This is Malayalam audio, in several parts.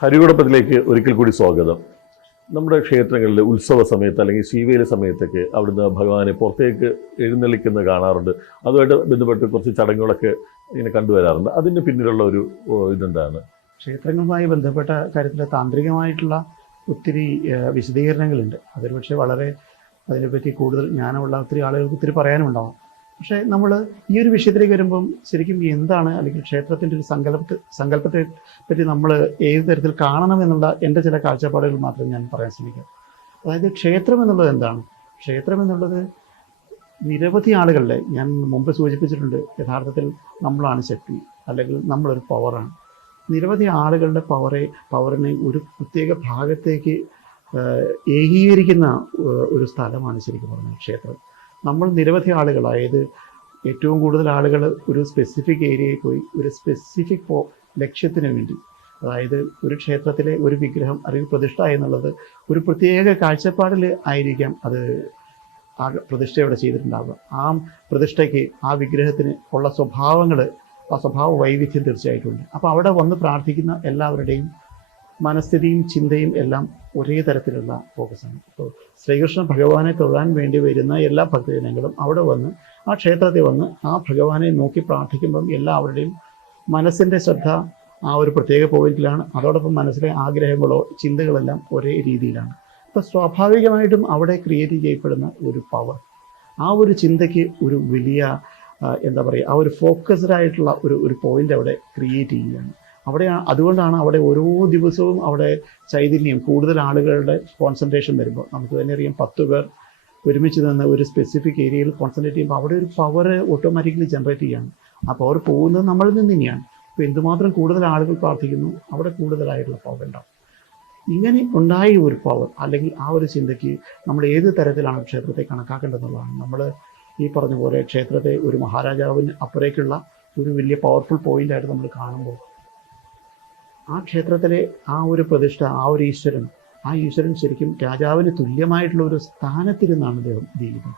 ഹരികുടപ്പത്തിലേക്ക് ഒരിക്കൽ കൂടി സ്വാഗതം. നമ്മുടെ ക്ഷേത്രങ്ങളിൽ ഉത്സവ സമയത്ത് അല്ലെങ്കിൽ ശിവയിലെ സമയത്തൊക്കെ അവിടുന്ന് ഭഗവാനെ പുറത്തേക്ക് എഴുന്നള്ളിക്കുന്ന കാണാറുണ്ട്. അതുമായിട്ട് ബന്ധപ്പെട്ട് കുറച്ച് ചടങ്ങുകളൊക്കെ ഇങ്ങനെ കണ്ടുവരാറുണ്ട് അതിന് പിന്നിലുള്ള ഒരു ഇതെന്താണ്? ക്ഷേത്രങ്ങളുമായി ബന്ധപ്പെട്ട കാര്യത്തിൽ താന്ത്രികമായിട്ടുള്ള ഒത്തിരി വിശദീകരണങ്ങളുണ്ട്. അതൊരു പക്ഷേ വളരെ അതിനെപ്പറ്റി കൂടുതൽ ജ്ഞാനമുള്ള ഒത്തിരി ആളുകൾക്ക് ഒത്തിരി പറയാനുണ്ടാവും. പക്ഷേ നമ്മൾ ഈ ഒരു വിഷയത്തിലേക്ക് വരുമ്പം ശരിക്കും എന്താണ് അല്ലെങ്കിൽ ക്ഷേത്രത്തിന്റെ ഒരു സങ്കല്പത്തെ സങ്കല്പത്തെ പറ്റി നമ്മൾ ഏത് തരത്തിൽ കാണണം എന്നുള്ള എന്റെ ചില കാഴ്ചപ്പാടുകൾ മാത്രം ഞാൻ പറയാൻ ശ്രമിക്കാം. അതായത് ക്ഷേത്രം എന്നുള്ളത് എന്താണ്? ക്ഷേത്രം എന്നുള്ളത് നിരവധി ആളുകളുടെ ഞാൻ മുമ്പ് സൂചിപ്പിച്ചിട്ടുണ്ട്. യഥാർത്ഥത്തിൽ നമ്മളാണ് ശക്തി അല്ലെങ്കിൽ നമ്മളൊരു പവറാണ്. നിരവധി ആളുകളുടെ പവറെ പവറിനെ ഒരു പ്രത്യേക ഭാഗത്തേക്ക് ഏകീകരിക്കുന്ന ഒരു സ്ഥലമാണ് ശരിക്കും പറഞ്ഞാൽ ക്ഷേത്രം. നമ്മൾ നിരവധി ആളുകൾ അതായത് ഏറ്റവും കൂടുതൽ ആളുകൾ ഒരു സ്പെസിഫിക് ഏരിയയിൽ പോയി ഒരു സ്പെസിഫിക് ലക്ഷ്യത്തിന് വേണ്ടി. അതായത് ഒരു ക്ഷേത്രത്തിലെ ഒരു വിഗ്രഹം അല്ലെങ്കിൽ പ്രതിഷ്ഠ എന്നുള്ളത് ഒരു പ്രത്യേക കാഴ്ചപ്പാടിൽ ആയിരിക്കാം അത് ആ പ്രതിഷ്ഠയോടെ ചെയ്തിട്ടുണ്ടാവുക. ആ പ്രതിഷ്ഠയ്ക്ക് ആ വിഗ്രഹത്തിന് ഉള്ള സ്വഭാവങ്ങൾ ആ സ്വഭാവ വൈവിധ്യം തീർച്ചയായിട്ടും ഉണ്ട്. അപ്പോൾ അവിടെ വന്ന് പ്രാർത്ഥിക്കുന്ന എല്ലാവരുടെയും മനസ്ഥിതിയും ചിന്തയും എല്ലാം ഒരേ തരത്തിലുള്ള ഫോക്കസാണ് ഇപ്പോൾ ശ്രീകൃഷ്ണ ഭഗവാനെ തൊഴാൻ വേണ്ടി വരുന്ന എല്ലാ ഭക്തജനങ്ങളും അവിടെ വന്ന് ആ ക്ഷേത്രത്തിൽ വന്ന് ആ ഭഗവാനെ നോക്കി പ്രാർത്ഥിക്കുമ്പം എല്ലാവരുടെയും മനസ്സിന്റെ ശ്രദ്ധ ആ ഒരു പ്രത്യേക പോയിന്റിലാണ്. അതോടൊപ്പം മനസ്സിലെ ആഗ്രഹങ്ങളോ ചിന്തകളെല്ലാം ഒരേ രീതിയിലാണ്. അപ്പോൾ സ്വാഭാവികമായിട്ടും അവിടെ ക്രിയേറ്റ് ചെയ്യപ്പെടുന്ന ഒരു പവർ ആ ഒരു ചിന്തയ്ക്ക് ഒരു വലിയ എന്താ പറയുക ആ ഒരു ഫോക്കസ്ഡ് ആയിട്ടുള്ള ഒരു ഒരു പോയിന്റ് അവിടെ ക്രിയേറ്റ് ചെയ്യുകയാണ്. അവിടെ അതുകൊണ്ടാണ് അവിടെ ഓരോ ദിവസവും അവിടെ ചൈതന്യം കൂടുതൽ ആളുകളുടെ കോൺസെൻട്രേഷൻ വരുമ്പോൾ. നമുക്ക് തന്നെ അറിയാം പത്ത് പേർ ഒരുമിച്ച് നിന്ന് ഒരു സ്പെസിഫിക് ഏരിയയിൽ കോൺസെൻട്രേറ്റ് ചെയ്യുമ്പോൾ അവിടെ ഒരു പവർ ഓട്ടോമാറ്റിക്കലി ജനറേറ്റ് ചെയ്യാണ്. ആ പവർ പോകുന്നത് നമ്മളിൽ നിന്ന് തന്നെയാണ്. അപ്പോൾ എന്തുമാത്രം കൂടുതൽ ആളുകൾ പ്രാർത്ഥിക്കുന്നു അവിടെ കൂടുതലായിട്ടുള്ള പവർ ഉണ്ടാവും. ഇങ്ങനെ ഉണ്ടായ ഒരു പവർ അല്ലെങ്കിൽ ആ ഒരു ചിന്തയ്ക്ക് നമ്മൾ ഏത് തരത്തിലാണ് ക്ഷേത്രത്തെ കണക്കാക്കേണ്ടതെന്നുള്ളതാണ്. നമ്മൾ ഈ പറഞ്ഞ പോലെ ക്ഷേത്രത്തെ ഒരു മഹാരാജാവിന് അപ്പുറേക്കുള്ള ഒരു വലിയ പവർഫുൾ പോയിന്റായിട്ട് നമ്മൾ കാണുമ്പോൾ ആ ക്ഷേത്രത്തിലെ ആ ഒരു പ്രതിഷ്ഠ ആ ഒരു ഈശ്വരൻ ആ ഈശ്വരൻ ശരിക്കും രാജാവിന് തുല്യമായിട്ടുള്ള ഒരു സ്ഥാനത്തിരുന്നാണ് ദൈവം ചെയ്യുന്നത്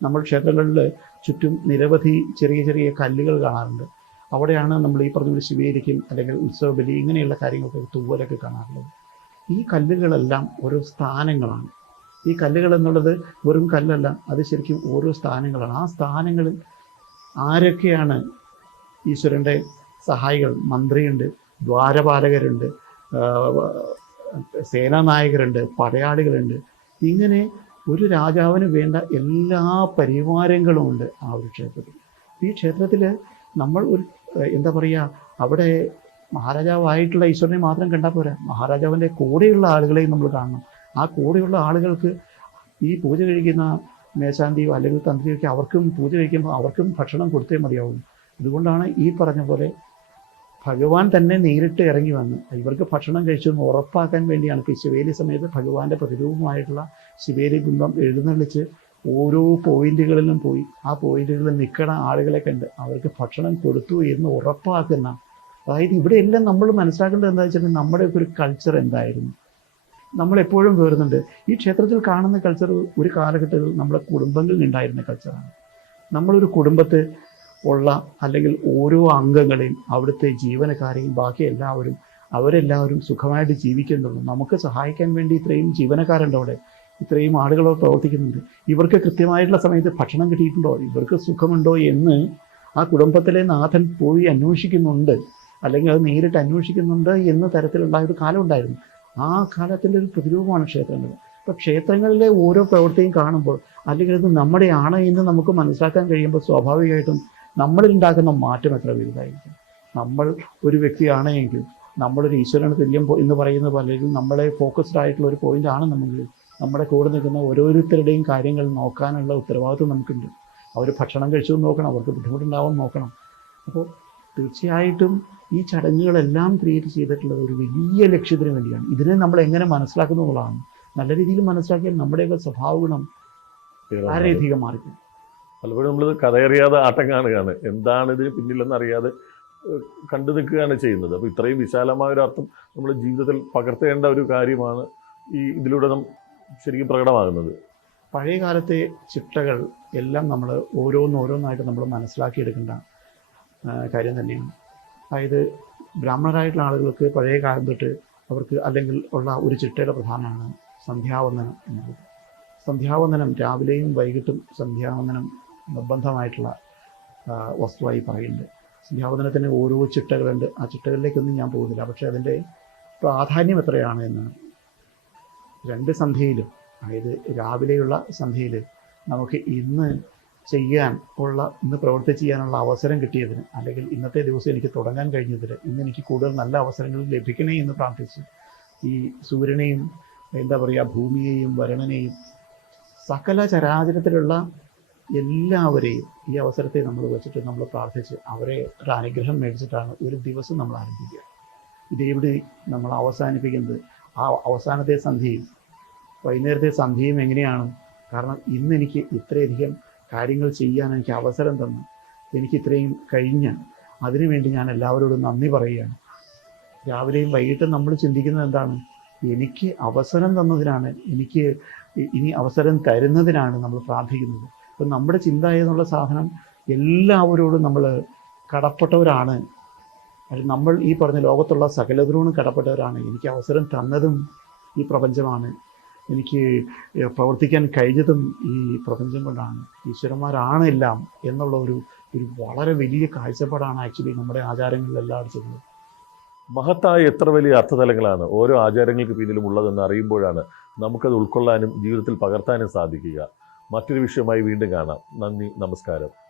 നമ്മൾ ക്ഷേത്രങ്ങളിൽ ചുറ്റും നിരവധി ചെറിയ ചെറിയ കല്ലുകൾ കാണാറുണ്ട്. അവിടെയാണ് നമ്മൾ ഈ പറഞ്ഞ ഒരു ശിവേരിക്കും അല്ലെങ്കിൽ ഉത്സവബലി ഇങ്ങനെയുള്ള കാര്യങ്ങളൊക്കെ തൂവലൊക്കെ കാണാറുള്ളത്. ഈ കല്ലുകളെല്ലാം ഓരോ സ്ഥാനങ്ങളാണ്. ഈ കല്ലുകൾ എന്നുള്ളത് വെറും കല്ലല്ല അത് ശരിക്കും ഓരോ സ്ഥാനങ്ങളാണ്. ആ സ്ഥാനങ്ങളിൽ ആരൊക്കെയാണ് ഈശ്വരന്റെ സഹായികൾ മന്ത്രിയുണ്ട് ദ്വാരപാലകരുണ്ട് സേനാനായകരുണ്ട് പടയാളികളുണ്ട്. ഇങ്ങനെ ഒരു രാജാവിന് വേണ്ട എല്ലാ പരിവാരങ്ങളും ഉണ്ട് ആ ഒരു ക്ഷേത്രത്തിൽ. ഈ ക്ഷേത്രത്തിൽ നമ്മൾ ഒരു എന്താ പറയുക അവിടെ മഹാരാജാവായിട്ടുള്ള ഈശ്വരനെ മാത്രം കണ്ടാൽ പോരാ. മഹാരാജാവിന്റെ കൂടെയുള്ള ആളുകളെയും നമ്മൾ കാണണം. ആ കൂടെയുള്ള ആളുകൾക്ക് ഈ പൂജ കഴിക്കുന്ന മേശാന്തിയോ അല്ലെങ്കിൽ തന്ത്രിയോ ഒക്കെ അവർക്കും പൂജ കഴിക്കുമ്പോൾ അവർക്കും ഭക്ഷണം കൊടുത്തേ മതിയാവും അതുകൊണ്ടാണ് ഈ പറഞ്ഞ പോലെ ഭഗവാൻ തന്നെ നേരിട്ട് ഇറങ്ങി വന്ന്. ഇവർക്ക് ഭക്ഷണം കഴിച്ചതെന്ന് ഉറപ്പാക്കാൻ വേണ്ടിയാണ്. ഇപ്പോൾ ശിവേലി സമയത്ത് ഭഗവാന്റെ പ്രതിരൂപമായിട്ടുള്ള ശിവേലി ബിംബം എഴുന്നള്ളിച്ച് ഓരോ പോയിന്റുകളിലും പോയി. ആ പോയിന്റുകളിൽ നിൽക്കണ ആളുകളെ കണ്ട് അവർക്ക് ഭക്ഷണം കൊടുത്തു എന്ന് ഉറപ്പാക്കുന്ന. അതായത് ഇവിടെ എല്ലാം നമ്മൾ മനസ്സിലാക്കേണ്ടത് എന്താ വെച്ചിട്ടുണ്ടെങ്കിൽ നമ്മുടെ ഒരു കൾച്ചർ എന്തായിരുന്നു? നമ്മൾ എപ്പോഴും കയറുന്നുണ്ട് ഈ ക്ഷേത്രത്തിൽ കാണുന്ന കൾച്ചർ ഒരു കാലഘട്ടത്തിൽ നമ്മുടെ കുടുംബങ്ങളിൽ ഉണ്ടായിരുന്ന കൾച്ചറാണ് നമ്മളൊരു കുടുംബത്തെ ഉള്ള അല്ലെങ്കിൽ ഓരോ അംഗങ്ങളെയും അവിടുത്തെ ജീവനക്കാരെയും ബാക്കി എല്ലാവരും അവരെല്ലാവരും സുഖമായിട്ട് ജീവിക്കുന്നുള്ളൂ. നമുക്ക് സഹായിക്കാൻ വേണ്ടി ഇത്രയും ജീവനക്കാരുണ്ട് അവിടെ. ഇത്രയും ആളുകൾ പ്രവർത്തിക്കുന്നുണ്ട്. ഇവർക്ക് കൃത്യമായിട്ടുള്ള സമയത്ത് ഭക്ഷണം കിട്ടിയിട്ടുണ്ടോ? ഇവർക്ക് സുഖമുണ്ടോ എന്ന് ആ കുടുംബത്തിലെ നാഥൻ പോയി അന്വേഷിക്കുന്നുണ്ട്. അല്ലെങ്കിൽ അത് നേരിട്ട് അന്വേഷിക്കുന്നുണ്ട് എന്ന തരത്തിലുള്ള ഒരു കാലം ഉണ്ടായിരുന്നു. ആ കാലത്തിന്റെ ഒരു പ്രതിരൂപമാണ് ക്ഷേത്രങ്ങൾ. അപ്പോൾ ക്ഷേത്രങ്ങളിലെ ഓരോ പ്രവൃത്തിയും കാണുമ്പോൾ അല്ലെങ്കിൽ അത് നമ്മുടെയാണ് എന്ന് നമുക്ക് മനസ്സിലാക്കാൻ കഴിയുമ്പോൾ സ്വാഭാവികമായിട്ടും നമ്മളിൽ ഉണ്ടാക്കുന്ന മാറ്റം എത്ര വലുതായിരിക്കും? നമ്മൾ ഒരു വ്യക്തിയാണ് എങ്കിൽ നമ്മളൊരു ഈശ്വരന് തുല്യം എന്ന് പറയുന്ന പലരും നമ്മളെ ഫോക്കസ്ഡ് ആയിട്ടുള്ള ഒരു പോയിന്റ് ആണ് നമ്മൾ നമ്മുടെ കൂടെ നിൽക്കുന്ന ഓരോരുത്തരുടെയും കാര്യങ്ങൾ നോക്കാനുള്ള ഉത്തരവാദിത്വം നമുക്കുണ്ട്. അവർ ഭക്ഷണം കഴിച്ചു നോക്കണം അവർക്ക് ബുദ്ധിമുട്ടുണ്ടാവും നോക്കണം. അപ്പോൾ തീർച്ചയായിട്ടും ഈ ചടങ്ങുകളെല്ലാം ക്രിയേറ്റ് ചെയ്തിട്ടുള്ളത് ഒരു വലിയ ലക്ഷ്യത്തിന് വേണ്ടിയാണ്. ഇതിനെ നമ്മൾ എങ്ങനെ മനസ്സിലാക്കുന്നു എന്നുള്ളതാണ് നല്ല രീതിയിൽ മനസ്സിലാക്കിയാൽ നമ്മുടെയൊക്കെ സ്വഭാവ ഗുണം വളരെയധികം മാറിക്കും പലപ്പോഴും നമ്മളിത് കഥയറിയാതെ ആട്ടം കാണുകയാണ്. എന്താണ് ഇതിന് പിന്നിലെന്ന് അറിയാതെ ഏഹ്, കണ്ടു നിൽക്കുകയാണ് ചെയ്യുന്നത്. അപ്പോൾ ഇത്രയും വിശാലമായ ഒരു അർത്ഥം നമ്മൾ ജീവിതത്തിൽ പകർത്തേണ്ട ഒരു കാര്യമാണ് ഈ ഇതിലൂടെ നാം ശരിക്കും പ്രകടമാകുന്നത്. പഴയ കാലത്തെ ചിട്ടകൾ എല്ലാം നമ്മൾ ഓരോന്നോരോന്നായിട്ട് നമ്മൾ മനസ്സിലാക്കിയെടുക്കേണ്ട കാര്യം തന്നെയാണ്. അതായത് ബ്രാഹ്മണരായിട്ടുള്ള ആളുകൾക്ക് പഴയ കാലം തൊട്ട് അവർക്ക് അല്ലെങ്കിൽ ഉള്ള ഒരു ചിട്ടയുടെ പ്രധാനമാണ് സന്ധ്യാവന്ദനം എന്നുള്ളത്. സന്ധ്യാവന്ദനം രാവിലെയും വൈകിട്ടും സന്ധ്യാവന്ദനം നിർബന്ധമായിട്ടുള്ള വസ്തുവായി പറയുന്നുണ്ട്. സന്ധ്യാവന്ദനത്തിന് ഓരോ ചിട്ടകളുണ്ട്. ആ ചിട്ടകളിലേക്കൊന്നും ഞാൻ പോകുന്നില്ല. പക്ഷേ അതിന്റെ പ്രാധാന്യം എത്രയാണ് എന്നാണ് രണ്ട് സന്ധ്യയിലും അതായത് രാവിലെയുള്ള സന്ധ്യയിൽ നമുക്ക് ഇന്ന് ചെയ്യാൻ ഉള്ള ഇന്ന് പ്രവർത്തിച്ച് ചെയ്യാനുള്ള അവസരം കിട്ടിയതിന് അല്ലെങ്കിൽ ഇന്നത്തെ ദിവസം എനിക്ക് തുടങ്ങാൻ കഴിഞ്ഞതിന് ഇന്ന് എനിക്ക് കൂടുതൽ നല്ല അവസരങ്ങൾ ലഭിക്കണേ എന്ന് പ്രാർത്ഥിച്ച് ഈ സൂര്യനെയും എന്താ പറയുക ഭൂമിയെയും വരണനെയും സകല ചരാചരത്തിലുള്ള എല്ലാവരെയും ഈ അവസരത്തെ നമ്മൾ വെച്ചിട്ട് നമ്മൾ പ്രാർത്ഥിച്ച് അവരെ ഒരു അനുഗ്രഹം മേടിച്ചിട്ടാണ് ഒരു ദിവസം നമ്മൾ ആരംഭിക്കുക. ഇതേവിടെ നമ്മൾ അവസാനിപ്പിക്കുന്നത്. ആ അവസാനത്തെ സന്ധ്യയും വൈകുന്നേരത്തെ സന്ധ്യയും എങ്ങനെയാണ്? കാരണം ഇന്ന് എനിക്ക് ഇത്രയധികം കാര്യങ്ങൾ ചെയ്യാൻ എനിക്ക് അവസരം തന്നു. എനിക്ക് ഇത്രയും കഴിഞ്ഞ അതിനുവേണ്ടി ഞാൻ എല്ലാവരോടും നന്ദി പറയുകയാണ്. രാവിലെയും വൈകിട്ടും നമ്മൾ ചിന്തിക്കുന്നത് എന്താണ്? എനിക്ക് അവസരം തന്നതിനാണ് എനിക്ക് ഇനി അവസരം തരുന്നതിനാണ് നമ്മൾ പ്രാർത്ഥിക്കുന്നത്. അപ്പം നമ്മുടെ ചിന്ത എന്നുള്ള സാധനം എല്ലാവരോടും നമ്മൾ കടപ്പെട്ടവരാണ്. നമ്മൾ ഈ പറഞ്ഞ ലോകത്തുള്ള സകലതിനോടും കടപ്പെട്ടവരാണ്. എനിക്ക് അവസരം തന്നതും ഈ പ്രപഞ്ചമാണ്. എനിക്ക് പ്രവർത്തിക്കാൻ കഴിഞ്ഞതും ഈ പ്രപഞ്ചം കൊണ്ടാണ്. ഈശ്വരന്മാരാണ് എല്ലാം എന്നുള്ള ഒരു ഒരു വളരെ വലിയ കാഴ്ചപ്പാടാണ് ആക്ച്വലി നമ്മുടെ ആചാരങ്ങളിലെല്ലാം ചെയ്യുന്നത് മഹത്തായ എത്ര വലിയ അർത്ഥതലങ്ങളാണ് ഓരോ ആചാരങ്ങൾക്ക് പിന്നിലും ഉള്ളതെന്ന് അറിയുമ്പോഴാണ് നമുക്കത് ഉൾക്കൊള്ളാനും ജീവിതത്തിൽ പകർത്താനും സാധിക്കുക. മറ്റൊരു വിഷയമായി വീണ്ടും കാണാം. നന്ദി നമസ്കാരം.